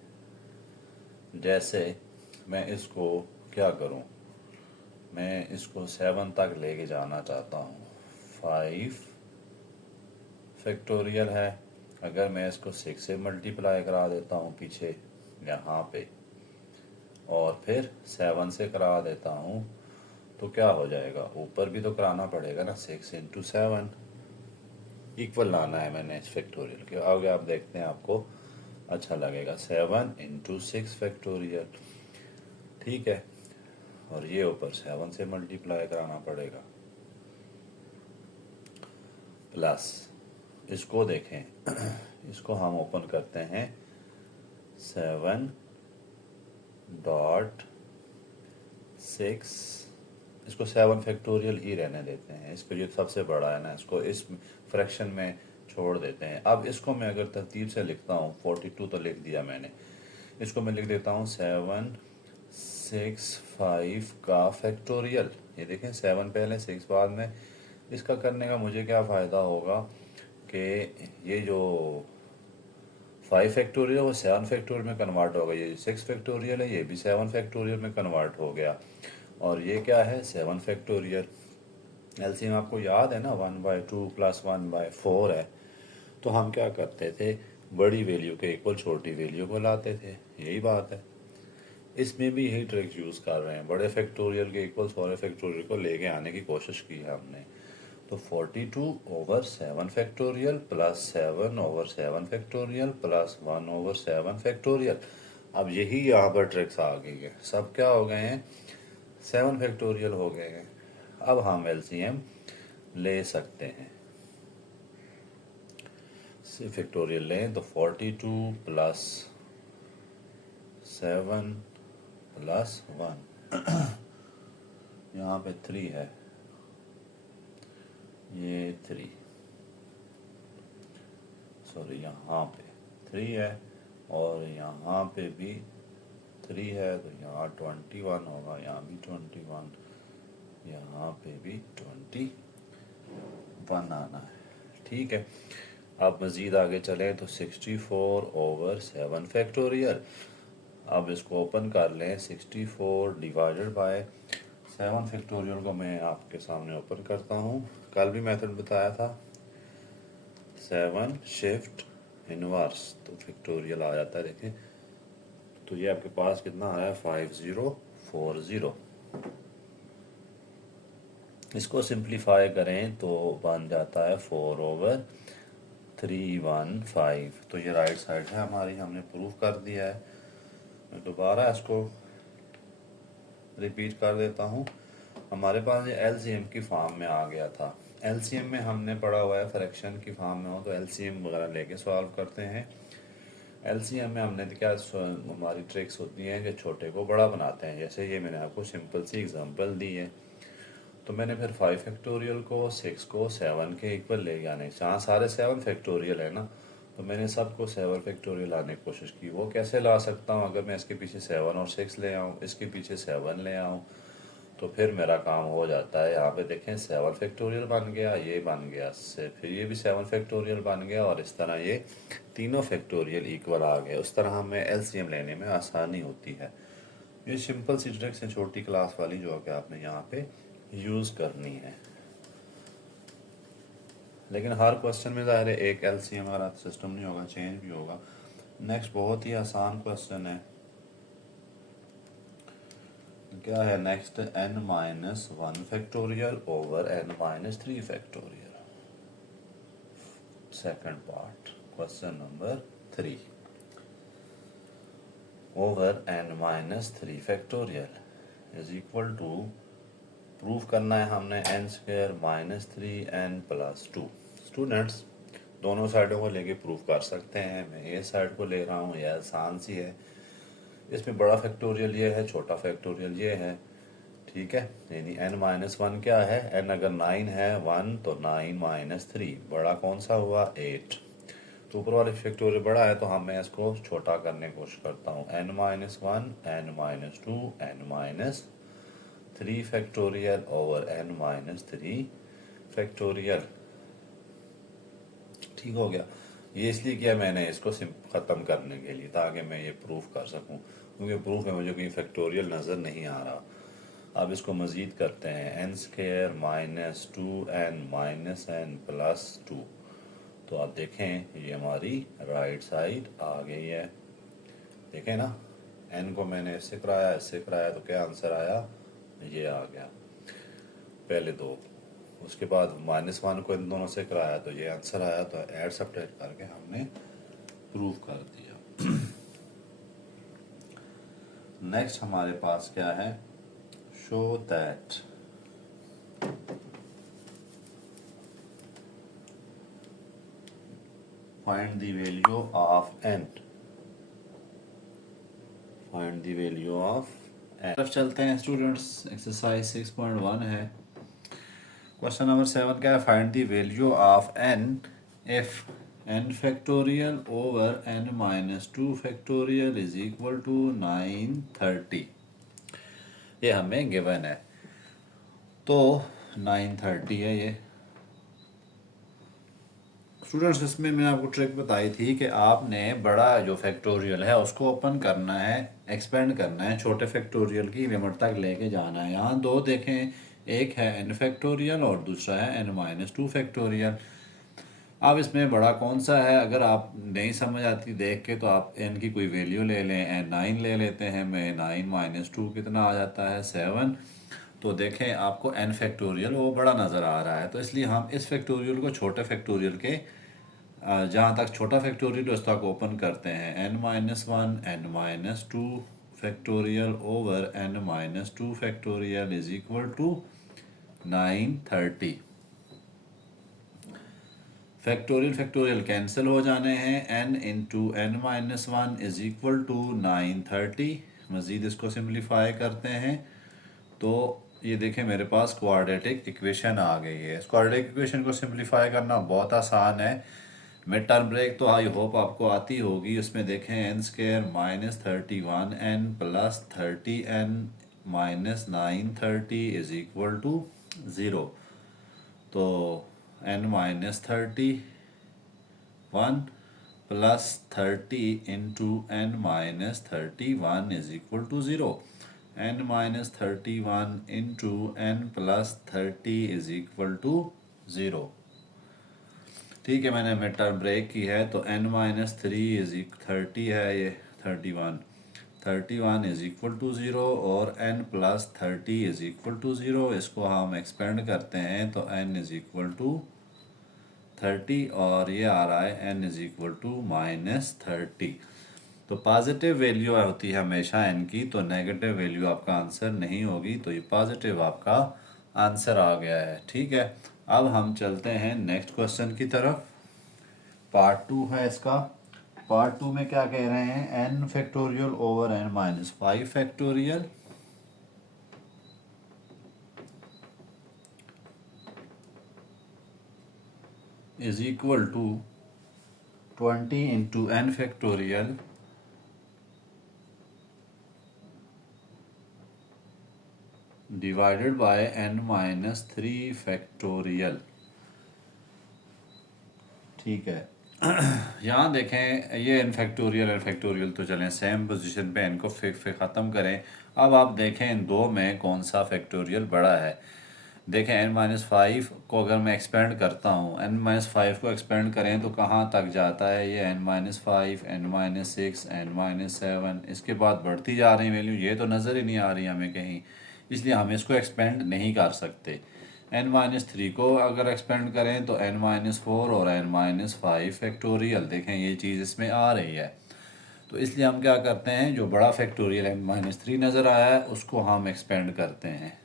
जैसे मैं इसको क्या करूं, मैं इसको 7 तक लेके जाना चाहता हूँ। 5 फैक्टोरियल है, अगर मैं इसको 6 से मल्टीप्लाई करा देता हूँ पीछे यहाँ पे, और फिर 7 से करा देता हूँ, तो क्या हो जाएगा, ऊपर भी तो कराना पड़ेगा ना, 6 इंटू 7 इक्वल लाना है मैंने इस फैक्टोरियल के। आगे आप देखते हैं, आपको अच्छा लगेगा। 7 इंटू 6 फैक्टोरियल, ठीक है, और ये ऊपर 7 से मल्टीप्लाई कराना पड़ेगा, प्लस इसको देखें इसको हम ओपन करते हैं 7.6, इसको 7 फैक्टोरियल ही रहने देते हैं, इसको ये सबसे बड़ा है ना, इसको इस फ्रैक्शन में छोड़ देते हैं। अब इसको मैं अगर तरतीब से लिखता हूँ, 42 तो लिख दिया मैंने, इसको मैं लिख देता हूँ 7 6 5 का फैक्टोरियल। ये देखें 7 पहले 6 बाद में। इसका करने का मुझे क्या फ़ायदा होगा कि ये जो 5 फैक्टोरियल वो 7 फैक्टोरियल में कन्वर्ट होगा, ये 6 फैक्टोरियल है ये भी 7 फैक्टोरियल में कन्वर्ट हो गया, और ये क्या है 7 फैक्टोरियल। एलसीएम आपको याद है ना, 1/2 + 1/4 है। तो हम क्या करते थे, बड़ी वैल्यू के इक्वल छोटी वैल्यू को लाते थे, यही बात है। इसमें भी यही ट्रिक यूज़ कर रहे हैं, बड़े फैक्टोरियल के इक्वल छोटे फैक्टोरियल को लेके आने की कोशिश की है हमने। तो 42/7 factorial plus 7/7 factorial plus 1/7 factorial. अब यही यहाँ पर ट्रिक्स आ गई है, सब क्या हो गए हैं 7 फैक्टोरियल हो गए हैं। अब हम एलसीएम ले सकते हैं, फैक्टोरियल लें तो 42 + 7 + 1 यहाँ पे 3 है, ये 3 सॉरी यहाँ पे 3 है, और यहाँ पे भी 3 है, तो यहाँ 21 होगा, यहाँ भी 21, यहाँ पे भी 21 आना है। ठीक है, अब मज़ीद आगे चलें तो 64/7 फैक्टोरियल। अब इसको ओपन कर लें, 64 डिवाइडेड बाय 7 फैक्टोरियल को मैं आपके सामने ओपन करता हूँ। कल भी मेथड बताया था, 7 शिफ्ट इनवर्स तो फैक्टोरियल आ जाता है, देखें। तो ये आपके पास कितना आया 5040। इसको सिंप्लीफाई करें तो बन जाता है 4/315। तो ये राइट साइड है हमारी, हमने प्रूफ कर दिया है। मैं दोबारा इसको रिपीट कर देता हूँ। हमारे पास ये एलसीएम की फॉर्म में आ गया था। एलसीएम में हमने पढ़ा हुआ है फ्रैक्शन की फॉर्म में हो तो एलसीएम वगैरह लेके सॉल्व करते हैं। एलसीएम में हमने क्या हमारी ट्रिक्स होती हैं कि छोटे को बड़ा बनाते हैं। जैसे ये मैंने आपको सिंपल सी एग्जांपल दी है, तो मैंने फिर 5 फैक्टोरियल को 6 को 7 के इक्वल ले गया, नहीं जहाँ सारे 7 फैक्टोरियल है ना, तो मैंने सबको 7 फैक्टोरियल लाने की कोशिश की। वो कैसे ला सकता हूँ, अगर मैं इसके पीछे 7 और 6 ले आऊँ, इसके पीछे 7 ले आऊँ, तो फिर मेरा काम हो जाता है। यहाँ पे देखें 7 फैक्टोरियल बन गया, ये बन गया से फिर ये भी 7 फैक्टोरियल बन गया, और इस तरह ये तीनों फैक्टोरियल इक्वल आ गए। उस तरह हमें एलसीएम लेने में आसानी होती है। ये सिंपल सी ट्रिक्स है छोटी क्लास वाली, जो कि आपने यहाँ पे यूज़ करनी है। लेकिन हर क्वेश्चन में ज़ाहिर है एक एलसीएम वाला सिस्टम नहीं होगा, चेंज भी होगा। नेक्स्ट बहुत ही आसान क्वेश्चन है, क्या है next, n-1 factorial over n-3 factorial. Second part, question number 3 over n-3 factorial is equal to, proof करना है हमने n² - 3n + 2। स्टूडेंट्स दोनों साइडों को लेके प्रूफ कर सकते हैं। मैं ये साइड को ले रहा हूँ, यह आसान सी है। इसमें बड़ा फैक्टोरियल ये है, छोटा फैक्टोरियल ये है, ठीक है। यानी n-1 क्या है, n अगर 9 है 1 तो 9 - 3, बड़ा कौन सा हुआ 8। तो ऊपर वाले फैक्टोरियल बड़ा है, तो हम मैं इसको छोटा करने की कोशिश करता हूँ। n-1 n-2 n-3 factorial over n-3 factorial. ठीक हो गया। ये इसलिए किया मैंने इसको ख़त्म करने के लिए, ताकि मैं ये प्रूफ कर सकूं, क्योंकि प्रूफ में मुझे कोई फैक्टोरियल नज़र नहीं आ रहा। अब इसको मज़ीद करते हैं, n² - 2n - n + 2। तो आप देखें ये हमारी राइट साइड आ गई है, देखें ना। n को मैंने इससे कराया तो क्या आंसर आया, ये आ गया पहले दो। उसके बाद -1 को इन दोनों से कराया तो ये आंसर आया, तो ऐड सब्ट्रैक्ट करके हमने प्रूव कर दिया। नेक्स्ट हमारे पास क्या है, show that find the value of n, find the value of n। तरफ चलते हैं स्टूडेंट्स, एक्सरसाइज 6.1 है। क्वेश्चन नंबर 7 क्या है, find the value of n if n factorial over n-2 factorial is equal to 930। ये हमें गिवन है, तो 930 है ये। स्टूडेंट्स, इसमें मैंने आपको ट्रिक बताई थी कि आपने बड़ा जो फैक्टोरियल है उसको ओपन करना है, एक्सपेंड करना है, छोटे फैक्टोरियल की लिमिट तक लेके जाना है। यहाँ दो देखें, एक है n फैक्टोरियल और दूसरा है n-2 फैक्टोरियल। अब इसमें बड़ा कौन सा है, अगर आप नहीं समझ आती देख के तो आप n की कोई वैल्यू ले लें, 9 ले लेते हैं। मैं 9 - 2 कितना आ जाता है 7। तो देखें आपको n फैक्टोरियल वो बड़ा नज़र आ रहा है, तो इसलिए हम इस फैक्टोरियल को छोटे फैक्टोरियल के जहाँ तक छोटा फैक्टोरियल उस तक ओपन करते हैं। n-1 n-2 factorial over n-2 factorial is equal to 930। Factorial factorial cancel हो जाने हैं। n into n-1 is equal to 930। मज़ीद इसको सिम्प्लीफाई करते हैं तो ये देखें मेरे पास क्वाड्रेटिक इक्वेशन आ गई है। इस क्वाड्रेटिक इक्वेशन को सिंप्लीफाई करना बहुत आसान है। मिड टर्म ब्रेक तो आई होप आपको आती होगी। उसमें देखें n² -31n plus 30n minus 930 is equal to 0। तो n-31 plus 30 into n-31 is equal to 0। n-31 into n plus 30 is equal to 0। ठीक है, मैंने मिड टर्म ब्रेक की है तो n-3 इज 30 है, ये 31 इज इक्वल टू 0 और n plus 30 is equal to 0। इसको हम एक्सपेंड करते हैं तो n इज इक्वल टू 30 और ये आ रहा है n इज इक्वल टू -30। तो पॉजिटिव वैल्यू होती है हमेशा n की, तो नेगेटिव वैल्यू आपका आंसर नहीं होगी, तो ये पॉजिटिव आपका आंसर आ गया है। ठीक है, अब हम चलते हैं नेक्स्ट क्वेश्चन की तरफ। पार्ट 2 है इसका। पार्ट 2 में क्या कह रहे हैं, n factorial over n-5 factorial is equal to 20 into n factorial divided by n-3 factorial. ठीक है, यहाँ देखें ये n फैक्टोरियल तो चलें सेम पोजीशन पे इनको फिर ख़त्म करें। अब आप देखें इन दो में कौन सा फैक्टोरियल बड़ा है। देखें n-5 को अगर मैं एक्सपेंड करता हूँ, n-5 को एक्सपेंड करें तो कहाँ तक जाता है, ये n-5 n-6 n-7 इसके बाद बढ़ती जा रही वैल्यू, ये तो नज़र ही नहीं आ रही हमें कहीं, इसलिए हम इसको एक्सपेंड नहीं कर सकते। n-3 को अगर एक्सपेंड करें तो n-4 और n-5 फैक्टोरियल, देखें ये चीज़ इसमें आ रही है, तो इसलिए हम क्या करते हैं, जो बड़ा फैक्टोरियल n-3 नज़र आया है उसको हम एक्सपेंड करते हैं।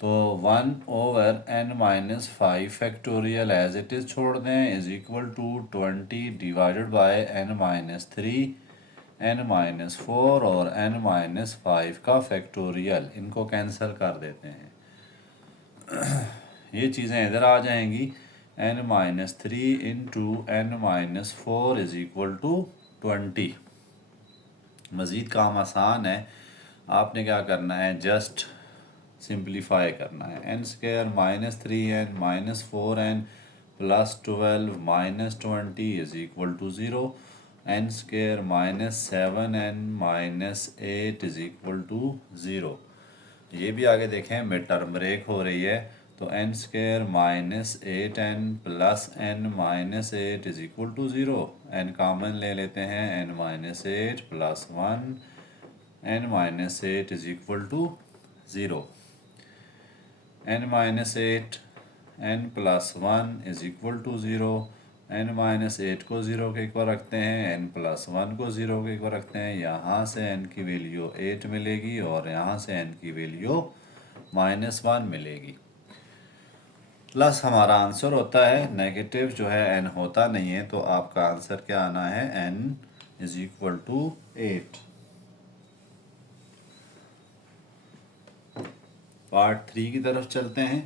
तो 1 over n-5 factorial as it is छोड़ दें is equal to 20 divided by n-3 n-4 और n-5 का फैक्टोरियल, इनको कैंसिल कर देते हैं। ये चीज़ें इधर आ जाएंगी। n-3 into n-4 is equal to 20। मज़ीद काम आसान है, आपने क्या करना है, जस्ट सिंप्लीफाई करना है। n² -3n -4n plus 12 -20 is equal to 0। n² -7n -8 is equal to 0। ये भी आगे देखें मिड टर्म ब्रेक हो रही है, तो n² -8n plus n -8 is equal to 0। n common ले लेते हैं, n -8 plus 1 n -8 is equal to 0। n-8 n plus 1 is equal to 0। n-8 को 0 के इक्वल रखते हैं, n प्लस 1 को 0 के इक्वल रखते हैं। यहाँ से n की वैल्यू 8 मिलेगी और यहाँ से n की वैल्यू -1 मिलेगी। प्लस हमारा आंसर होता है, नेगेटिव जो है n होता नहीं है, तो आपका आंसर क्या आना है, n is equal to 8। Part 3 की तरफ चलते हैं।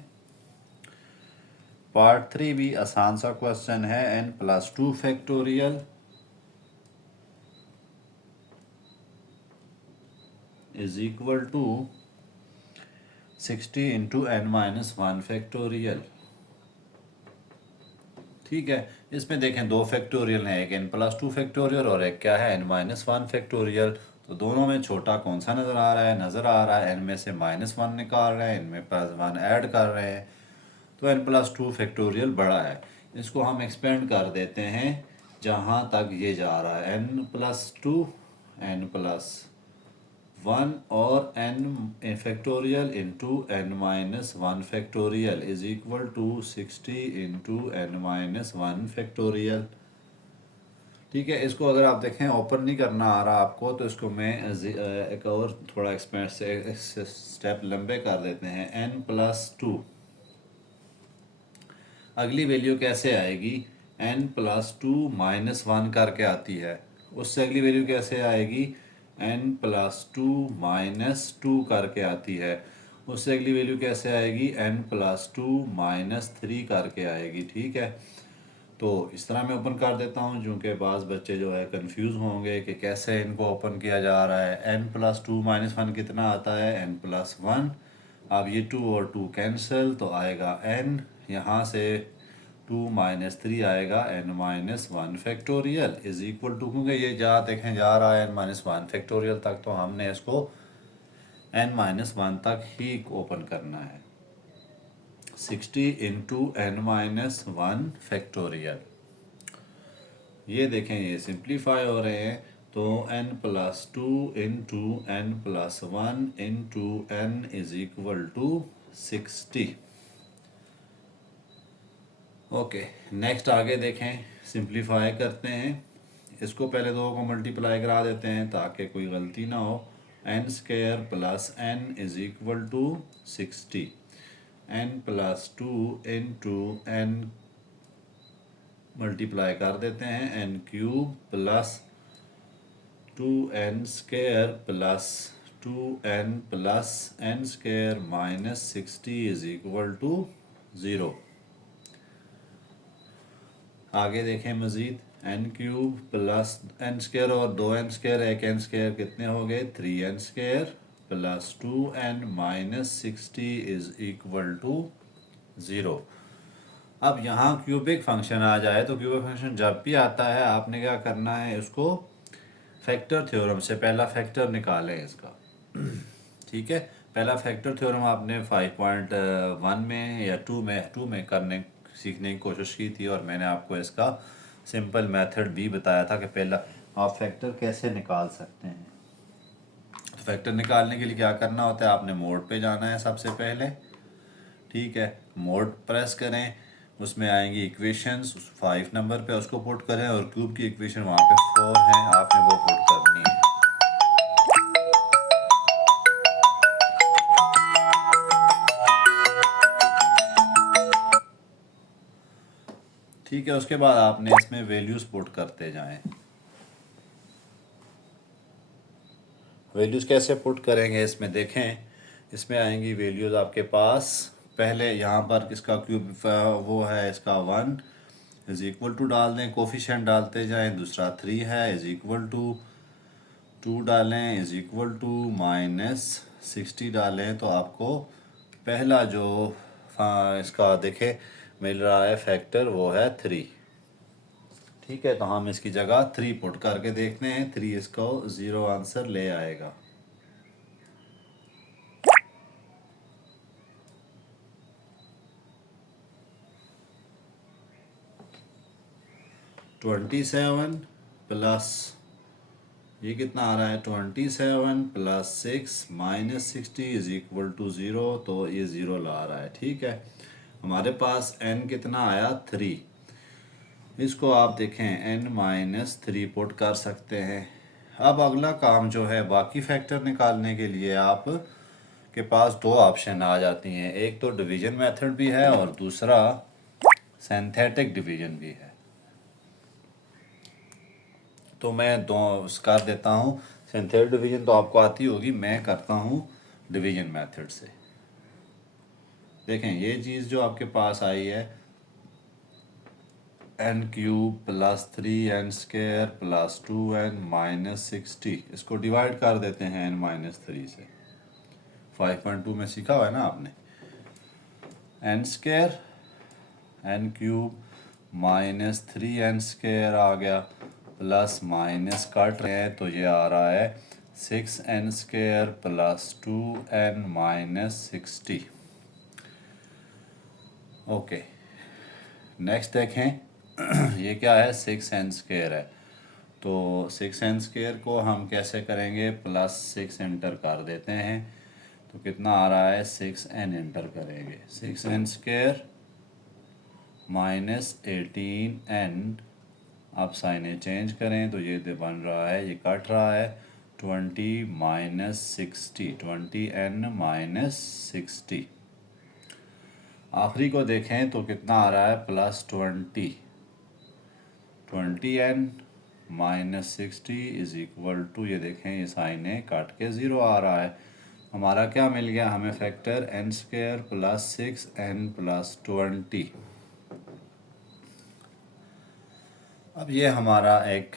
पार्ट 3 भी आसान सा क्वेश्चन है। n+2 factorial is equal to 60 into n-1 factorial. ठीक है, इसमें देखें दो फैक्टोरियल हैं, एक n+2 फैक्टोरियल और एक क्या है n-1 फैक्टोरियल। तो दोनों में छोटा कौन सा नज़र आ रहा है? नज़र आ रहा है n में से -1 निकाल रहे हैं, n में +1 ऐड कर रहे हैं, तो n+2 फैक्टोरियल बड़ा है। इसको हम एक्सपेंड कर देते हैं जहाँ तक ये जा रहा है, n+2 n+1 और n factorial into n-1 factorial is equal to 60 into n-1 factorial. ठीक है, इसको अगर आप देखें ओपन नहीं करना आ रहा आपको, तो इसको मैं एक और थोड़ा एक्सपेंड से स्टेप लंबे कर देते हैं। n+2 अगली वैल्यू कैसे आएगी? n+2 -1 करके आती है। उससे अगली वैल्यू कैसे आएगी? n+2 -2 करके आती है। उससे अगली वैल्यू कैसे आएगी? n+2 -3 करके आएगी। ठीक है, तो इस तरह मैं ओपन कर देता हूँ, क्योंकि बाज़ बच्चे जो है कंफ्यूज होंगे कि कैसे इनको ओपन किया जा रहा है। n+2 -1 कितना आता है? n+1। अब ये 2 और 2 कैंसिल, तो आएगा n, यहाँ से 2 -3 आएगा n-1 factorial is equal to, क्योंकि ये देखें जा रहा है n-1 फैक्टोरियल तक, तो हमने इसको n-1 तक ही ओपन करना है। 60 इंटू n-1 फैक्टोरियल, ये देखें ये सिंप्लीफाई हो रहे हैं, तो n+2 into n+1 into n is equal to 60। Okay, next आगे देखें, सिंप्लीफाई करते हैं। इसको पहले दो को मल्टीप्लाई करा देते हैं ताकि कोई गलती ना हो। n² plus n is equal to 60। n+2 into n multiply कर देते हैं, n³ plus 2n² plus 2n plus n² minus 60 is equal to 0। आगे देखें मज़ीद, n³ प्लस n² और 2n², एक n² कितने हो गए? 3n² plus 2n minus 60 is equal to 0। अब यहाँ क्यूबिक फंक्शन आ जाए, तो क्यूबिक फंक्शन जब भी आता है आपने क्या करना है, उसको फैक्टर थ्योरम से पहला फैक्टर निकालें इसका। ठीक है, पहला फैक्टर थ्योरम आपने 5.1 में या 2 में करने सीखने की कोशिश की थी, और मैंने आपको इसका सिंपल मेथड भी बताया था कि पहला आप फैक्टर कैसे निकाल सकते हैं। तो फैक्टर निकालने के लिए क्या करना होता है, आपने मोड पे जाना है सबसे पहले। ठीक है, मोड प्रेस करें, उसमें आएंगी इक्वेशंस, 5 नंबर पे उसको पुट करें, और क्यूब की इक्वेशन वहाँ पे 4 है, आपने वो पुट करनी है। ठीक है, उसके बाद आपने इसमें वैल्यूज पुट करते जाएं। वैल्यूज कैसे पुट करेंगे इसमें देखें, इसमें आएंगी वैल्यूज आपके पास। पहले यहाँ पर किसका क्यूब वो है, इसका 1 इज इक्वल टू डाल दें, कोफिशिएंट डालते जाएं। दूसरा 3 है इज इक्वल टू 2 डालें, इज इक्वल टू -60 डालें, तो आपको पहला जो इसका देखें मिल रहा है फैक्टर, वो है 3। ठीक है, तो हम इसकी जगह 3 पुट करके देखते हैं, 3 इसको 0 आंसर ले आएगा। (27) प्लस ये कितना आ रहा है, 27 plus 6 minus 60 is equal to 0, तो ये 0 ला रहा है। ठीक है, हमारे पास n कितना आया, 3। इसको आप देखें n-3 पुट कर सकते हैं। अब अगला काम जो है, बाकी फैक्टर निकालने के लिए आप के पास दो ऑप्शन आ जाती हैं, एक तो डिवीजन मेथड भी है और दूसरा सिंथेटिक डिवीजन भी है। तो मैं दो कर देता हूँ। सिंथेटिक डिवीजन तो आपको आती होगी, मैं करता हूँ डिवीजन मेथड से। देखें ये चीज़ जो आपके पास आई है, n cube plus 3n² plus 2n minus 60, इसको डिवाइड कर देते हैं n-3 से। 5.2 में सीखा हुआ है ना आपने। n² N cube minus 3n² आ गया, प्लस माइनस काट रहे हैं तो ये आ रहा है 6n² plus 2n minus 60। Okay, next देखें ये क्या है, 6n² है, तो 6n² को हम कैसे करेंगे, प्लस 6 एंटर कर देते हैं तो कितना आ रहा है, 6n एंटर करेंगे, 6n² माइनस 18n। अब साइने चेंज करें तो ये बन रहा है, ये कट रहा है 20 माइनस 60, 20n माइनस 60। आखिरी को देखें तो कितना आ रहा है, plus 20n minus 60 is equal to, ये देखें ये साइने काट के 0 आ रहा है। हमारा क्या मिल गया हमें, factor n² plus 6n plus 20। अब ये हमारा एक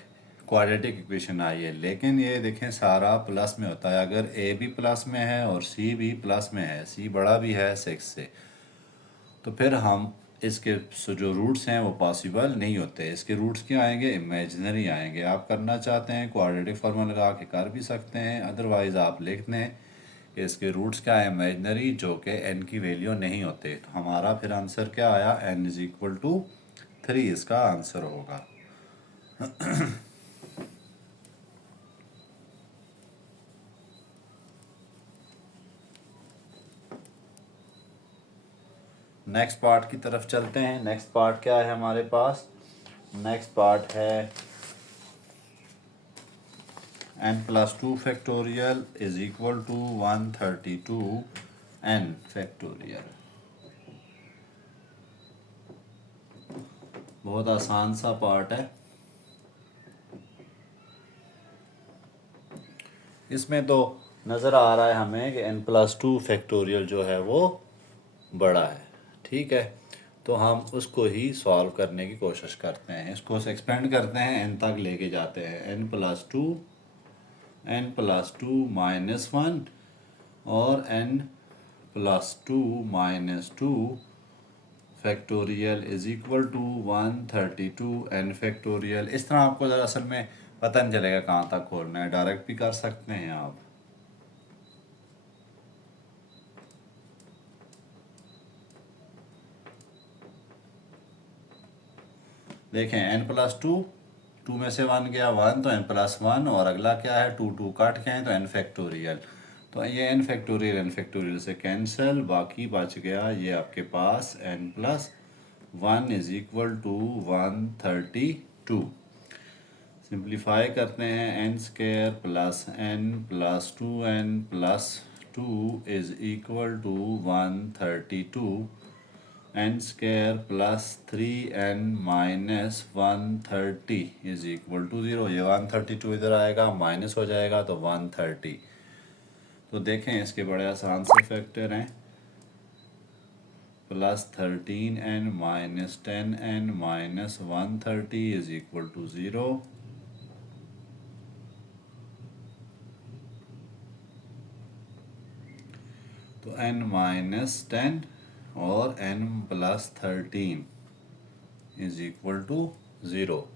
क्वाड्रेटिक इक्वेशन आई है, लेकिन ये देखें सारा प्लस में होता है। अगर a भी प्लस में है और c भी प्लस में है, c बड़ा भी है 6 से, तो फिर हम इसके जो रूट्स हैं वो पॉसिबल नहीं होते। इसके रूट्स क्या आएंगे, इमेजिनरी आएंगे। आप करना चाहते हैं क्वाड्रेटिक फार्मूला लगा के कर भी सकते हैं, अदरवाइज़ आप लिखते हैं कि इसके रूट्स क्या है, इमेजिनरी, जो कि n की वैल्यू नहीं होते। तो हमारा फिर आंसर क्या आया, n इज इक्वल टू 3 इसका आंसर होगा। नेक्स्ट पार्ट की तरफ चलते हैं। नेक्स्ट पार्ट क्या है हमारे पास, नेक्स्ट पार्ट है n plus 2 factorial is equal to 132n factorial. बहुत आसान सा पार्ट है। इसमें तो नज़र आ रहा है हमें कि n प्लस 2 फैक्टोरियल जो है वो बड़ा है, ठीक है। तो हम उसको ही सॉल्व करने की कोशिश करते हैं, इसको एक्सपेंड करते हैं, n तक लेके जाते हैं। n प्लस 2 माइनस 1 और n plus 2 minus 2 factorial is equal to 132n factorial. इस तरह आपको ज़रा असल में पता नहीं चलेगा कहाँ तक खोलना है, डायरेक्ट भी कर सकते हैं आप। देखें n प्लस 2 में से 1 गया 1, तो n प्लस 1, और अगला क्या है 2 काट के हैं तो n फैक्टोरियल। तो ये n फैक्टोरियल से कैंसिल, बाकी बच गया ये आपके पास n plus 1 is equal to 132। Simplify करते हैं, n² plus n plus 2n plus 2 is equal to 132। n² plus 3n minus 130 is equal to 0। ये 132 इधर आएगा, माइनस हो जाएगा तो 130। तो देखें इसके बड़े आसान से फैक्टर हैं, plus 13n minus 10n minus 130 is equal to 0। तो n माइनस 10 और n plus 13 is equal to 0।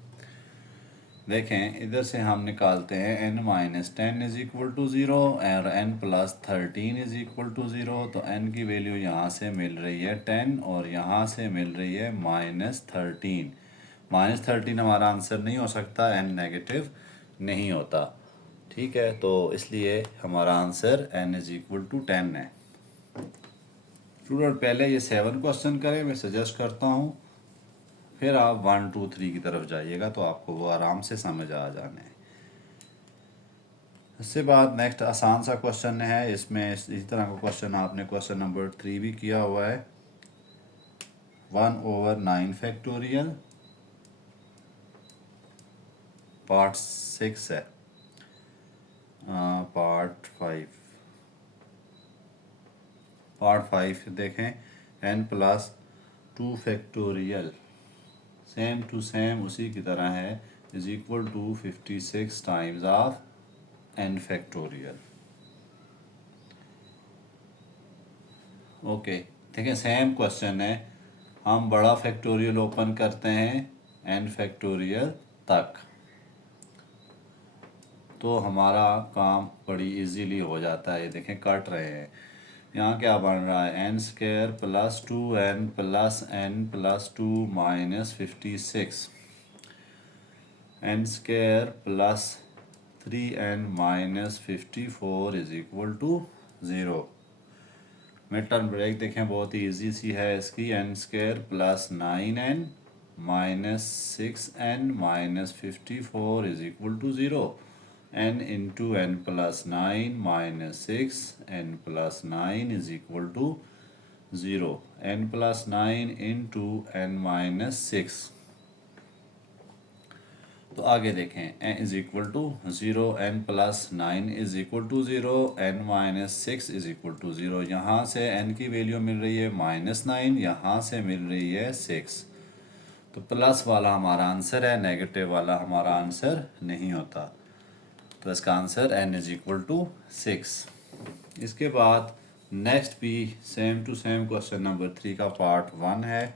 देखें इधर से हम निकालते हैं n minus 10 is equal to 0 और n plus 13 is equal to 0। तो n की वैल्यू यहाँ से मिल रही है 10 और यहाँ से मिल रही है माइनस 13। माइनस 13 हमारा आंसर नहीं हो सकता, n नेगेटिव नहीं होता, ठीक है। तो इसलिए हमारा answer n is equal to 10 है। स्टूडेंट पहले ये 7 क्वेश्चन करें, मैं सजेस्ट करता हूँ, फिर आप 1 2 3 की तरफ जाइएगा तो आपको वो आराम से समझ आ जाने हैं। इससे बाद नेक्स्ट आसान सा क्वेश्चन है, इसमें इसी तरह का क्वेश्चन आपने क्वेश्चन नंबर 3 भी किया हुआ है। 1/9 फैक्टोरियल, पार्ट 6 है, पार्ट 5 देखें, n plus 2 factorial same to same उसी की तरह है, is equal to 56 times of n factorial. Okay, देखिए सेम क्वेश्चन है, हम बड़ा फैक्टोरियल ओपन करते हैं n फैक्टोरियल तक, तो हमारा काम बड़ी इजीली हो जाता है। ये देखें कट रहे हैं, यहाँ क्या बन रहा है, n square plus 2n plus n plus 2 minus 56, n square plus 3n minus 54 is equal to 0। Mid term break देखें बहुत ही ईजी सी है इसकी, n square plus 9n minus 6n minus 54 is equal to 0। n into n plus 9 minus 6 n plus 9 is equal to 0। n plus 9 into n minus 6, तो आगे देखें n is equal to 0, n plus 9 is equal to 0, n minus 6 is equal to 0। यहाँ से n की value मिल रही है -9, यहाँ से मिल रही है 6, तो प्लस वाला हमारा आंसर है, नेगेटिव वाला हमारा आंसर नहीं होता। तो इसका answer n is equal to 6। इसके बाद नेक्स्ट भी same to same question number 3 का पार्ट 1 है,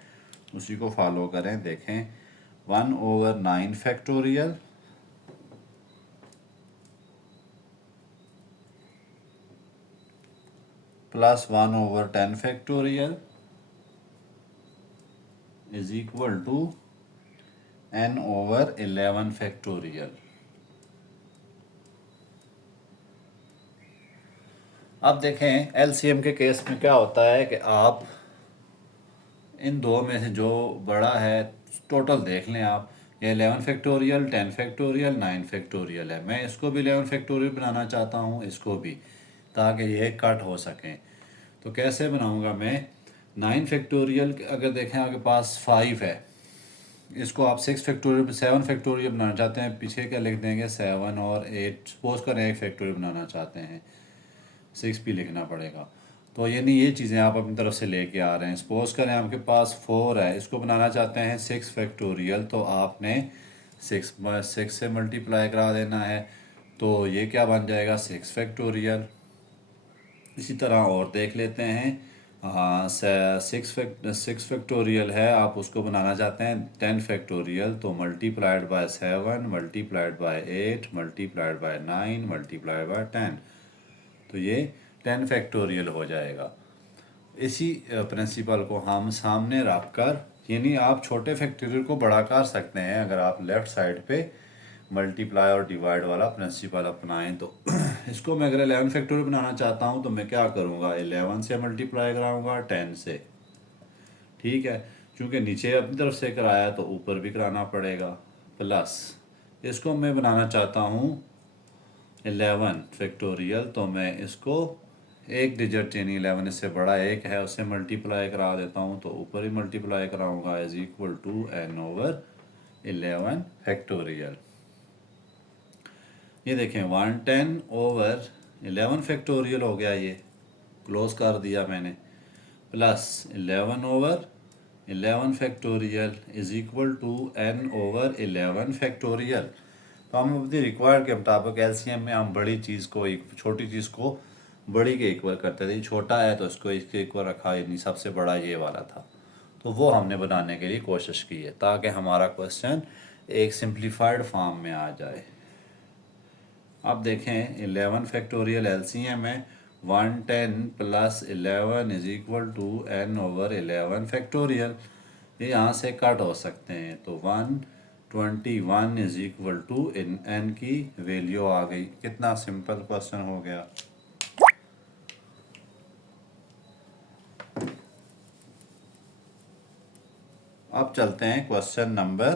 उसी को फॉलो करें। देखें 1/9 factorial plus 1/10 factorial is equal to n/11 factorial. अब देखें एलसीएम के केस में क्या होता है कि आप इन दो में से जो बड़ा है टोटल देख लें आप, ये 11 फैक्टोरियल 10 फैक्टोरियल 9 फैक्टोरियल है, मैं इसको भी 11 फैक्टोरियल बनाना चाहता हूँ, इसको भी, ताकि ये कट हो सकें। तो कैसे बनाऊँगा मैं, 9 फैक्टोरियल अगर देखें आपके पास 5 है, इसको आप 6 फैक्टोरियल 7 फैक्टोरियल बनाना चाहते हैं, पीछे क्या लिख देंगे 7 और 8, सपोज करें 1 फैक्टोरियल बनाना चाहते हैं, 6 भी लिखना पड़ेगा। तो यानी ये चीज़ें आप अपनी तरफ से लेके आ रहे हैं। सपोज करें आपके पास 4 है, इसको बनाना चाहते हैं 6 फैक्टोरियल, तो आपने 6 से मल्टीप्लाई करा देना है, तो ये क्या बन जाएगा 6 फैक्टोरियल। इसी तरह और देख लेते हैं, हाँ 6 फैक्टोरियल है, आप उसको बनाना चाहते हैं 10 फैक्टोरियल, तो multiplied by 7 multiplied by 8 multiplied by 9 multiplied by 10, तो ये 10 फैक्टोरियल हो जाएगा। इसी प्रिंसिपल को हम सामने रख कर, यानी आप छोटे फैक्टोरियल को बड़ा कर सकते हैं अगर आप लेफ़्ट साइड पे मल्टीप्लाई और डिवाइड वाला प्रिंसिपल अपनाएं। तो इसको मैं अगर 11 फैक्टोरियल बनाना चाहता हूं तो मैं क्या करूंगा, 11 से मल्टीप्लाई कराऊंगा 10 से, ठीक है, क्योंकि नीचे अपनी तरफ से कराया तो ऊपर भी कराना पड़ेगा, प्लस इसको मैं बनाना चाहता हूँ 11 फैक्टोरियल, तो मैं इसको एक डिजिट यानी 11 इससे बड़ा एक है उससे मल्टीप्लाई करा देता हूँ, तो ऊपर ही मल्टीप्लाई कराऊंगा is equal to n/11 factorial. ये देखें 110/11 फैक्टोरियल हो गया, ये क्लोज कर दिया मैंने, plus 11/11 factorial is equal to n/11 factorial. तो हम अपनी रिक्वायर्ड के मुताबिक एलसीएम में हम बड़ी चीज़ को, एक छोटी चीज़ को बड़ी के इक्वल करते थे, छोटा है तो इसको इसके इक्वल रखा, यानी सबसे बड़ा ये वाला था, तो वो हमने बनाने के लिए कोशिश की है ताकि हमारा क्वेश्चन एक सिंप्लीफाइड फॉर्म में आ जाए। अब देखें 11 फैक्टोरियल एलसीएम है, 110 plus 11 is equal to n/11 factorial, ये यहाँ से कट हो सकते हैं, तो 121 इज इक्वल टू n की वैल्यू आ गई। कितना सिंपल क्वेश्चन हो गया। अब चलते हैं क्वेश्चन नंबर